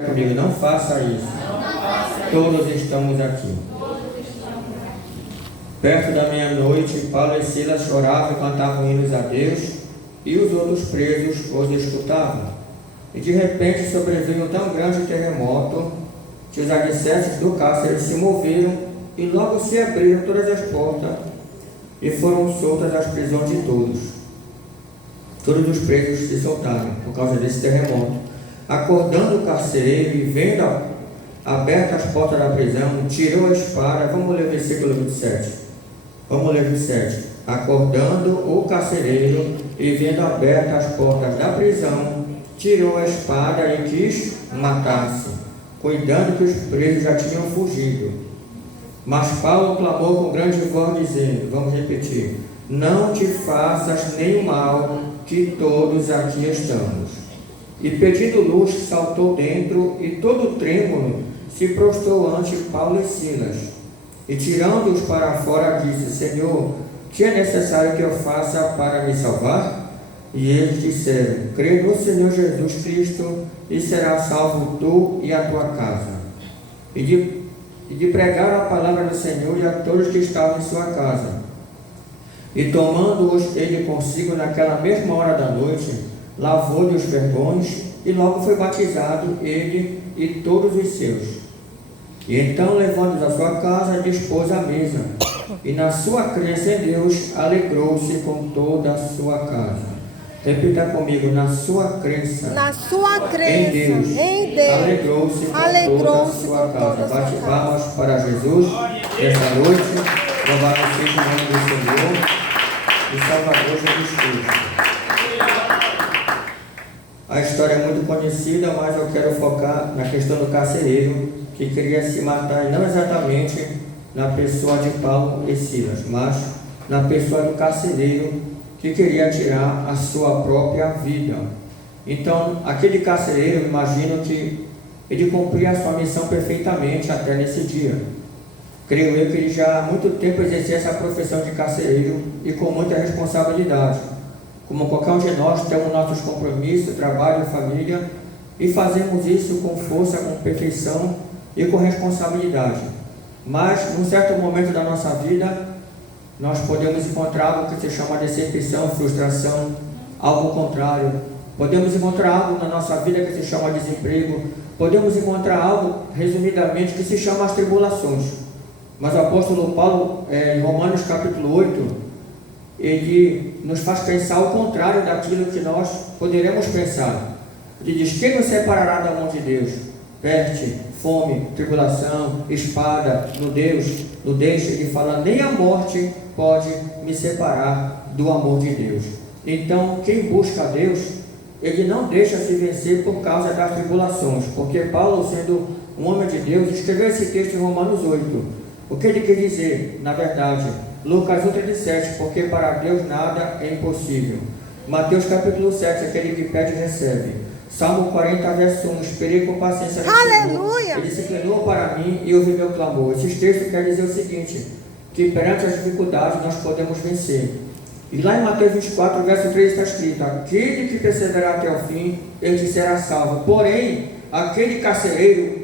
Comigo, não faça isso. Todos estamos aqui. Perto da meia-noite, Paulo e Silas choravam e cantavam hinos a Deus, e os outros presos os escutavam. E de repente sobreveio um tão grande terremoto que os alicerces do cárcere se moveram e logo se abriram todas as portas e foram soltas as prisões de todos. Todos os presos se soltaram por causa desse terremoto. Acordando o carcereiro e vendo abertas as portas da prisão, tirou a espada. Vamos ler o versículo 27. Vamos ler 27. Acordando o carcereiro e vendo abertas as portas da prisão, tirou a espada e quis matar-se, cuidando que os presos já tinham fugido. Mas Paulo clamou com grande voz, dizendo, vamos repetir, não te faças nenhum mal, que todos aqui estamos. E pedindo luz, saltou dentro, e todo trêmulo se prostrou ante Paulo e Silas. E tirando-os para fora, disse, Senhor, que é necessário que eu faça para me salvar? E eles disseram, crê no Senhor Jesus Cristo, e serás salvo tu e a tua casa. E de pregar a palavra do Senhor e a todos que estavam em sua casa. E tomando-os ele consigo naquela mesma hora da noite, lavou-lhe os vergões, e logo foi batizado ele e todos os seus. E então, levando-os à sua casa, dispôs a mesa, e na sua crença em Deus, alegrou-se com toda a sua casa. Repita comigo, na sua crença em Deus, alegrou-se com toda a sua casa. Bate palmas para Jesus esta noite. Louvado seja o nome do Senhor e Salvador Jesus Cristo. A história é muito conhecida, mas eu quero focar na questão do carcereiro que queria se matar, não exatamente na pessoa de Paulo e Silas, mas na pessoa do carcereiro que queria tirar a sua própria vida. Então, aquele carcereiro, imagino que ele cumpria a sua missão perfeitamente até nesse dia. Creio eu que ele já há muito tempo exercia essa profissão de carcereiro e com muita responsabilidade. Como qualquer um de nós, temos nossos compromissos, trabalho, família, e fazemos isso com força, com perfeição e com responsabilidade. Mas, num certo momento da nossa vida, nós podemos encontrar algo que se chama decepção, frustração, algo contrário. Podemos encontrar algo na nossa vida que se chama desemprego. Podemos encontrar algo, resumidamente, que se chama as tribulações. Mas o apóstolo Paulo, em Romanos capítulo 8, ele nos faz pensar o contrário daquilo que nós poderemos pensar. Ele diz, quem nos separará da mão de Deus? Peste, fome, tribulação, espada, nudez. Ele fala, nem a morte pode me separar do amor de Deus. Então, quem busca a Deus, ele não deixa se vencer por causa das tribulações, porque Paulo, sendo um homem de Deus, escreveu esse texto em Romanos 8. O que ele quer dizer, na verdade? Lucas 1,37, porque para Deus nada é impossível. Mateus capítulo 7, aquele que pede recebe. Salmo 40, verso 1, esperei com paciência no Senhor. Ele se inclinou para mim e ouviu meu clamor. Esse texto quer dizer o seguinte, que perante as dificuldades nós podemos vencer. E lá em Mateus 24, verso 3 está escrito, aquele que perseverar até o fim, ele será salvo. Porém, aquele carcereiro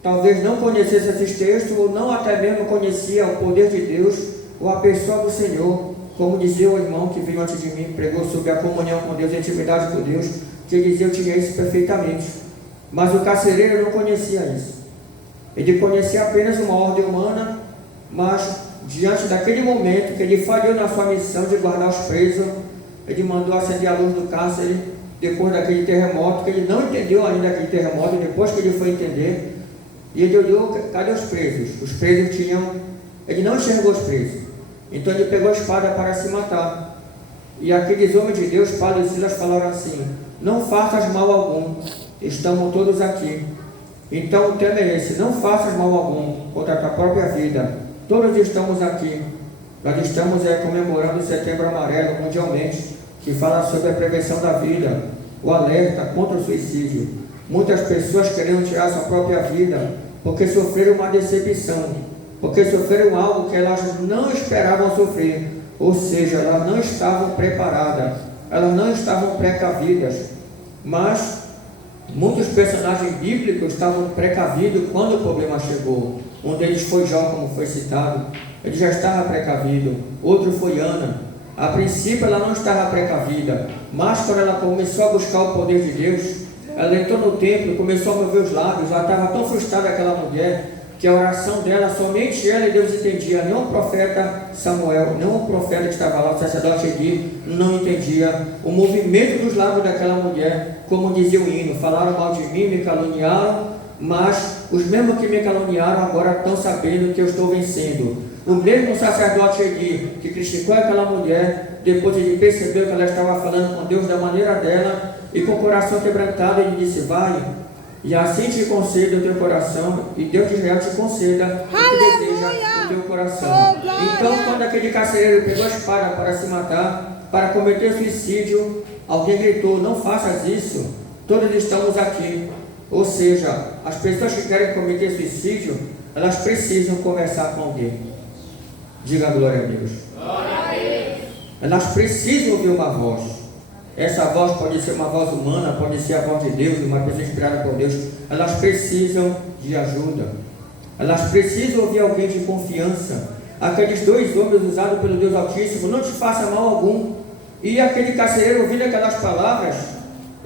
talvez não conhecesse esses textos, ou não até mesmo conhecia o poder de Deus, ou a pessoa do Senhor, como dizia o irmão que veio antes de mim, pregou sobre a comunhão com Deus, a intimidade com Deus, que ele dizia, eu tinha isso perfeitamente. Mas o carcereiro não conhecia isso. Ele conhecia apenas uma ordem humana, mas diante daquele momento que ele falhou na sua missão de guardar os presos, ele mandou acender a luz do cárcere, depois daquele terremoto, que ele não entendeu ainda aquele terremoto, depois que ele foi entender, e ele olhou, cadê os presos? Os presos ele não enxergou os presos. Então ele pegou a espada para se matar. E aqueles homens de Deus, Paulo e Silas, falaram assim, não faças mal algum, estamos todos aqui. Então o tema é esse, não faças mal algum contra a tua própria vida. Todos estamos aqui. Nós estamos comemorando o Setembro Amarelo mundialmente, que fala sobre a prevenção da vida, o alerta contra o suicídio. Muitas pessoas queriam tirar sua própria vida porque sofreram uma decepção, porque sofreram algo que elas não esperavam sofrer, ou seja, elas não estavam preparadas, elas não estavam precavidas. Mas Muitos personagens bíblicos estavam precavidos quando o problema chegou. Um deles foi Jó, como foi citado. Ele já estava precavido. Outro foi Ana. A princípio ela não estava precavida, mas quando ela começou a buscar o poder de Deus, ela entrou no templo, começou a mover os lábios. Ela estava tão frustrada, aquela mulher, que a oração dela, somente ela e Deus entendia. Nem o profeta Samuel, nem o profeta que estava lá, o sacerdote Eli, não entendia o movimento dos lábios daquela mulher. Como dizia o hino, falaram mal de mim, me caluniaram, mas os mesmos que me caluniaram agora estão sabendo que eu estou vencendo. O mesmo sacerdote Eli, que criticou aquela mulher, depois ele percebeu que ela estava falando com Deus da maneira dela, e com o coração quebrantado, ele disse: vai, e assim te conceda o teu coração, e Deus de Israel te conceda o que deseja o teu coração. Então, quando aquele carcereiro pegou a espada para se matar, para cometer suicídio, alguém gritou: não faças isso, todos estamos aqui. Ou seja, as pessoas que querem cometer suicídio, elas precisam conversar com alguém. Diga glória a Deus. Elas precisam ouvir uma voz. Essa voz pode ser uma voz humana, pode ser a voz de Deus, uma pessoa inspirada por Deus. Elas precisam de ajuda. Elas precisam ouvir alguém de confiança. Aqueles dois homens usados pelo Deus Altíssimo, não te faça mal algum. E aquele carcereiro, ouvindo aquelas palavras,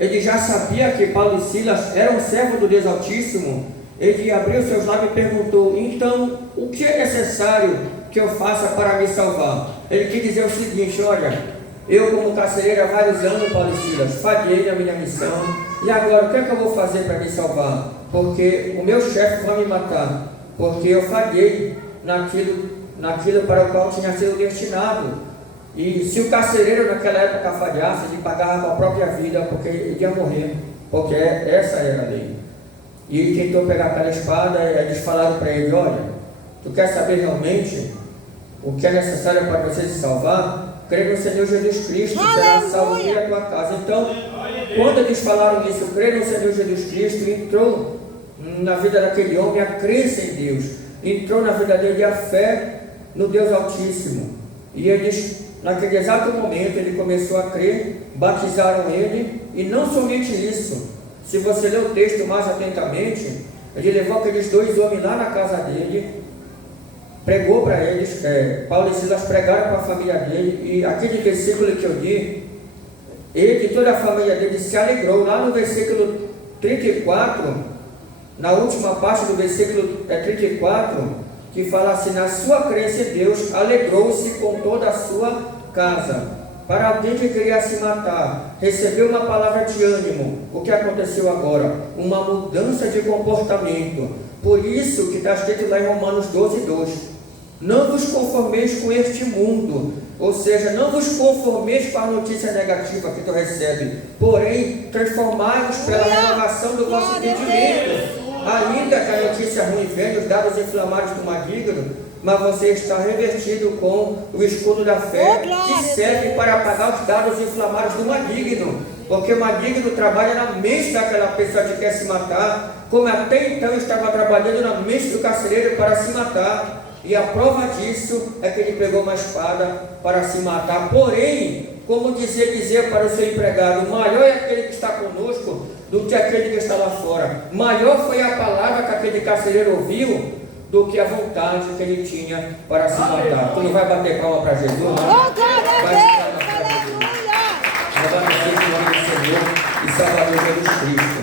ele já sabia que Paulo e Silas eram servos do Deus Altíssimo. Ele abriu seus lábios e perguntou: então, o que é necessário que eu faça para me salvar? Ele quis dizer o seguinte: olha, eu como carcereiro há vários anos, Paulo e Silas, falhei na minha missão, e agora o que é que eu vou fazer para me salvar? Porque o meu chefe vai me matar, porque eu falhei naquilo para o qual tinha sido destinado. E se o carcereiro naquela época falhasse, ele pagava com a própria vida, porque ele ia morrer, porque essa era a lei. E ele tentou pegar aquela espada, e eles falaram para ele: olha, tu quer saber realmente o que é necessário para você se salvar? Crê no Senhor Jesus Cristo, será salvo em a tua casa. Então, quando eles falaram isso, crê no Senhor Jesus Cristo, entrou na vida daquele homem a crença em Deus, entrou na vida dele a fé no Deus Altíssimo. E eles, naquele exato momento, ele começou a crer, batizaram ele, e não somente isso. Se você ler o texto mais atentamente, ele levou aqueles dois homens lá na casa dele, pregou para eles, Paulo e Silas pregaram para a família dele, e aquele versículo que eu li, ele e toda a família dele se alegrou. Lá no versículo 34, na última parte do versículo 34, que fala assim: na sua crença em Deus, alegrou-se com toda a sua casa. Para alguém que queria se matar, recebeu uma palavra de ânimo. O que aconteceu agora? Uma mudança de comportamento. Por isso que está escrito lá em Romanos 12:2: não vos conformeis com este mundo. Ou seja, não vos conformeis com a notícia negativa que tu recebe, porém transformai-vos pela renovação do vosso entendimento. Ainda que a notícia ruim venha, os dados inflamados do maligno, mas você está revertido com o escudo da fé, que serve para apagar os dados inflamados do maligno, porque o maligno trabalha na mente daquela pessoa que quer se matar, como até então estava trabalhando na mente do carcereiro para se matar. E a prova disso é que ele pegou uma espada para se matar. Porém, como dizia para o seu empregado: maior é aquele que está conosco do que aquele que está lá fora. Maior foi a palavra que aquele carcereiro ouviu do que a vontade que ele tinha para se matar. Tu não vai bater palma para Jesus, não? Vai bater o nome do Senhor e Salvador Jesus Cristo.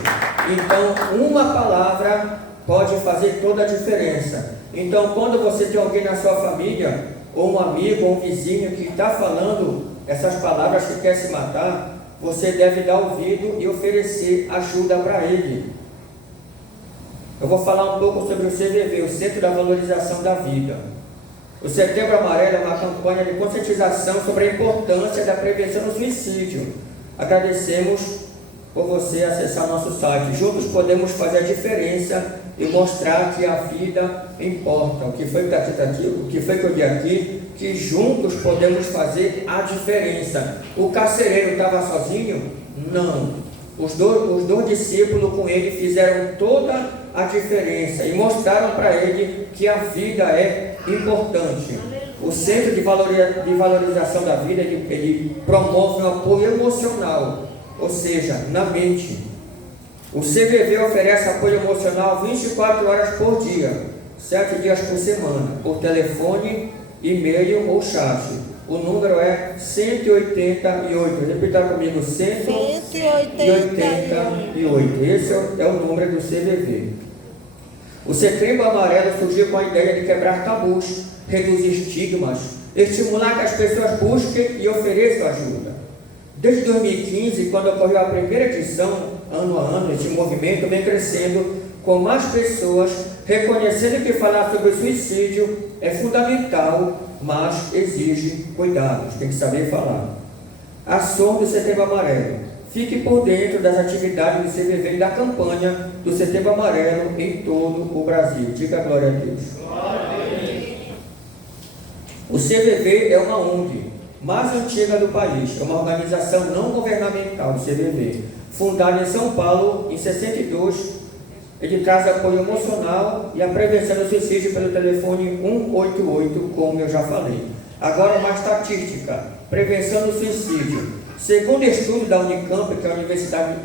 Então, uma palavra pode fazer toda a diferença. Então, quando você tem alguém na sua família, ou um amigo, ou um vizinho que está falando essas palavras que quer se matar, você deve dar ouvido e oferecer ajuda para ele. Eu vou falar um pouco sobre o CVV, o Centro da Valorização da Vida. O Setembro Amarelo é uma campanha de conscientização sobre a importância da prevenção do suicídio. Agradecemos por você acessar nosso site. Juntos podemos fazer a diferença e mostrar que a vida importa. O que foi que está aqui, o que foi que eu vi aqui, que juntos podemos fazer a diferença. O carcereiro estava sozinho? Não. Os dois discípulos com ele fizeram toda a diferença e mostraram para ele que a vida é importante. O Centro de Valorização da Vida, ele promove um apoio emocional, ou seja, na mente. O CVV oferece apoio emocional 24 horas por dia, 7 dias por semana, por telefone, e-mail ou chat. O número é 188. Repita comigo, 188. Esse é o número do CVV. O Setembro Amarelo surgiu com a ideia de quebrar tabus, reduzir estigmas, estimular que as pessoas busquem e ofereçam ajuda. Desde 2015, quando ocorreu a primeira edição, ano a ano, esse movimento vem crescendo, com mais pessoas reconhecendo que falar sobre o suicídio é fundamental, mas exige cuidados, tem que saber falar. Ação do Setembro Amarelo. Fique por dentro das atividades do CVV e da campanha do Setembro Amarelo em todo o Brasil. Diga glória a Deus. O CVV é uma ONG mais antiga do país, é uma organização não governamental do CVV, fundada em São Paulo em 62. Ele traz apoio emocional e a prevenção do suicídio pelo telefone 188, como eu já falei. Agora uma estatística, prevenção do suicídio. Segundo estudo da Unicamp, que é a Universidade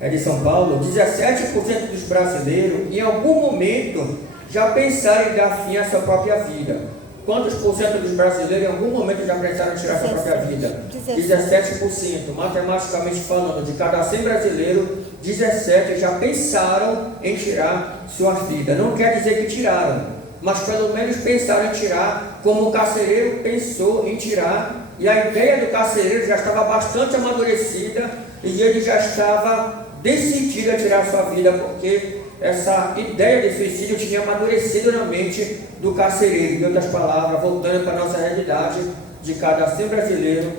de São Paulo, 17% dos brasileiros em algum momento já pensaram em dar fim à sua própria vida. Quantos por cento dos brasileiros em algum momento já pensaram em tirar sua própria vida? 17%. Matematicamente falando, de cada 100 brasileiros, 17 já pensaram em tirar sua vida. Não quer dizer que tiraram, mas pelo menos pensaram em tirar, como o carcereiro pensou em tirar, e a ideia do carcereiro já estava bastante amadurecida e ele já estava decidido a tirar sua vida, porque essa ideia de suicídio tinha amadurecido na mente do carcereiro. Em outras palavras, voltando para a nossa realidade, de cada 100 brasileiros,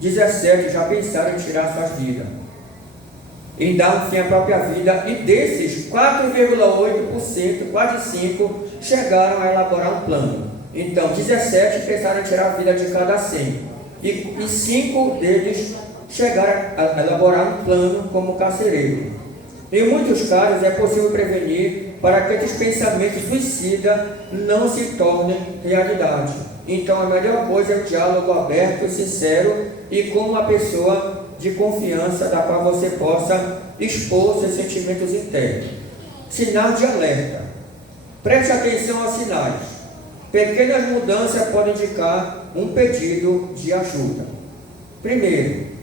17 já pensaram em tirar suas vidas, em dar um fim à própria vida, e desses 4,8%, quase 5%, chegaram a elaborar um plano. Então 17 pensaram em tirar a vida de cada 100, e 5 deles chegaram a elaborar um plano como carcereiro. Em muitos casos é possível prevenir para que esses pensamentos suicidas não se tornem realidade. Então a melhor coisa é o diálogo aberto, sincero e com uma pessoa de confiança da qual você possa expor seus sentimentos internos. Sinal de alerta. Preste atenção aos sinais. Pequenas mudanças podem indicar um pedido de ajuda. Primeiro,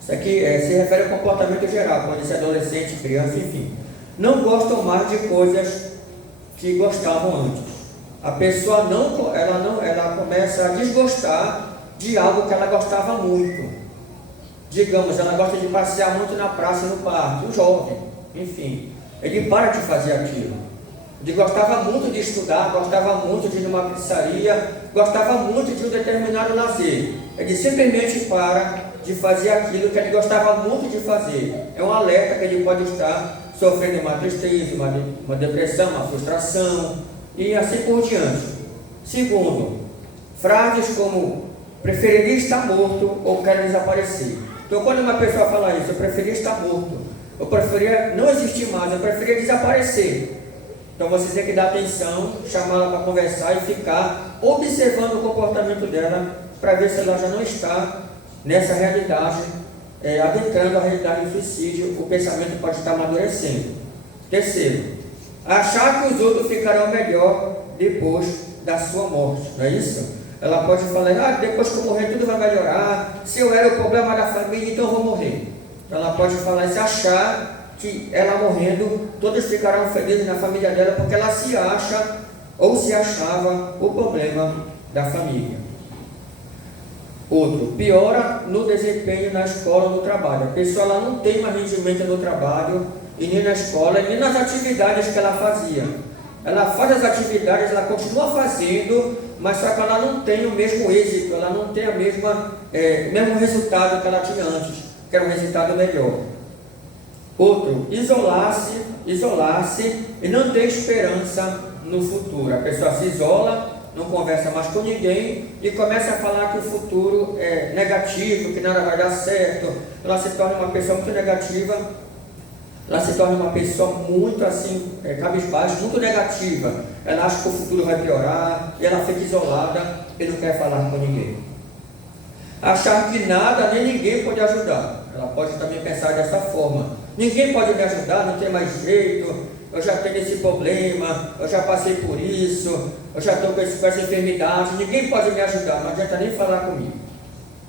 isso aqui se refere ao comportamento geral, quando esse adolescente, criança, enfim, não gostam mais de coisas que gostavam antes. A pessoa ela começa a desgostar de algo que ela gostava muito. Digamos, ela gosta de passear muito na praça e no parque, o jovem, enfim, ele para de fazer aquilo. Ele gostava muito de estudar, gostava muito de ir numa pizzaria, gostava muito de um determinado lazer. Ele simplesmente para de fazer aquilo que ele gostava muito de fazer. É um alerta que ele pode estar sofrendo uma tristeza, uma depressão, uma frustração e assim por diante. Segundo, frases como preferiria estar morto ou quero desaparecer. Então quando uma pessoa fala isso, eu preferia estar morto, eu preferia não existir mais, eu preferia desaparecer. Então você tem que dar atenção, chamá-la para conversar e ficar observando o comportamento dela para ver se ela já não está nessa realidade, adentrando a realidade do suicídio. O pensamento pode estar amadurecendo. Terceiro, achar que os outros ficarão melhor depois da sua morte, não é isso? Ela pode falar, depois que eu morrer tudo vai melhorar, se eu era o problema da família, então eu vou morrer. Ela pode falar isso, achar que ela morrendo, todos ficarão felizes na família dela, porque ela se acha, ou se achava, o problema da família. Outro, piora no desempenho na escola ou no trabalho. A pessoa ela não tem mais rendimento no trabalho, e nem na escola, e nem nas atividades que ela fazia. Ela faz as atividades, ela continua fazendo, mas só que ela não tem o mesmo êxito, ela não tem o mesmo resultado que ela tinha antes, que era um resultado melhor. Outro, isolar-se e não ter esperança no futuro. A pessoa se isola, não conversa mais com ninguém e começa a falar que o futuro é negativo, que nada vai dar certo. Ela se torna uma pessoa muito negativa, ela se torna uma pessoa muito assim, cabisbaixa, muito negativa. Ela acha que o futuro vai piorar e ela fica isolada e não quer falar com ninguém. Achar que nada nem ninguém pode ajudar. Ela pode também pensar dessa forma. Ninguém pode me ajudar, não tem mais jeito, eu já tenho esse problema, eu já passei por isso, eu já estou com essa enfermidade, ninguém pode me ajudar, não adianta nem falar comigo.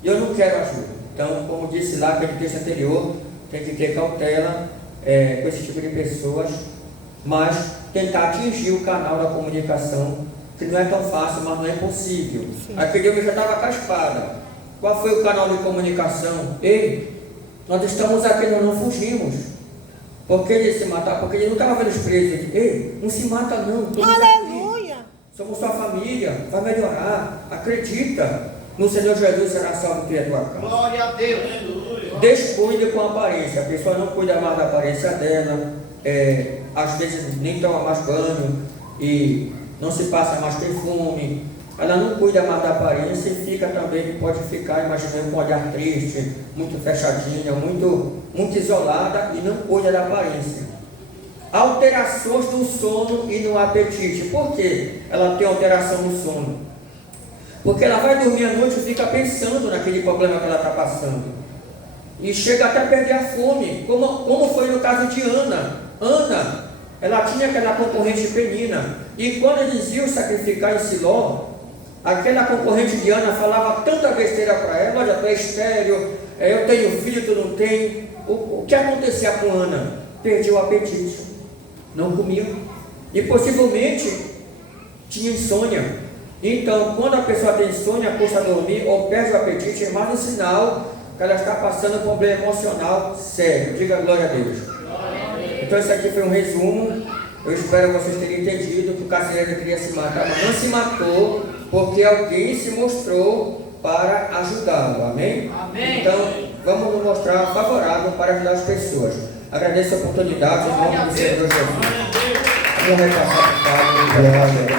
E eu não quero ajuda. Então, como disse lá aquele texto anterior, tem que ter cautela com esse tipo de pessoas, mas tentar atingir o canal da comunicação, que não é tão fácil, mas não é impossível. Aquele homem já estava com a espada. Qual foi o canal de comunicação? Ei, nós estamos aqui, nós não fugimos. Por que ele se matar? Porque ele não estava vendo os presos. Ei, não se mata não. Aleluia! Somos sua família, vai melhorar. Acredita no Senhor Jesus, será salvo tu e a tua casa. Glória a Deus. Descuide com a aparência. A pessoa não cuida mais da aparência dela. Às vezes nem toma mais banho e não se passa mais perfume. Ela não cuida mais da aparência e fica também, pode ficar imaginando com um olhar triste, muito fechadinha, muito isolada e não cuida da aparência. Alterações do sono e no apetite. Por que ela tem alteração no sono? Porque ela vai dormir à noite e fica pensando naquele problema que ela está passando. E chega até a perder a fome, como foi no caso de Ana. Ana, ela tinha aquela concorrente Penina. E quando eles iam sacrificar em Siló, aquela concorrente de Ana falava tanta besteira para ela: olha, tu é estéril, eu tenho filho, tu não tem. O que acontecia com Ana? Perdia o apetite, não comia. E possivelmente tinha insônia. Então, quando a pessoa tem insônia, custa dormir ou perde o apetite, é mais um sinal que ela está passando um problema emocional sério. Diga glória a Deus. Então, isso aqui foi um resumo. Eu espero que vocês tenham entendido que o carcereiro queria se matar, mas não se matou porque alguém se mostrou para ajudá-lo. Amém? Amém. Então, vamos nos mostrar favorável para ajudar as pessoas. Agradeço a oportunidade em nome do Senhor Jesus. Vamos repassar para o Padre.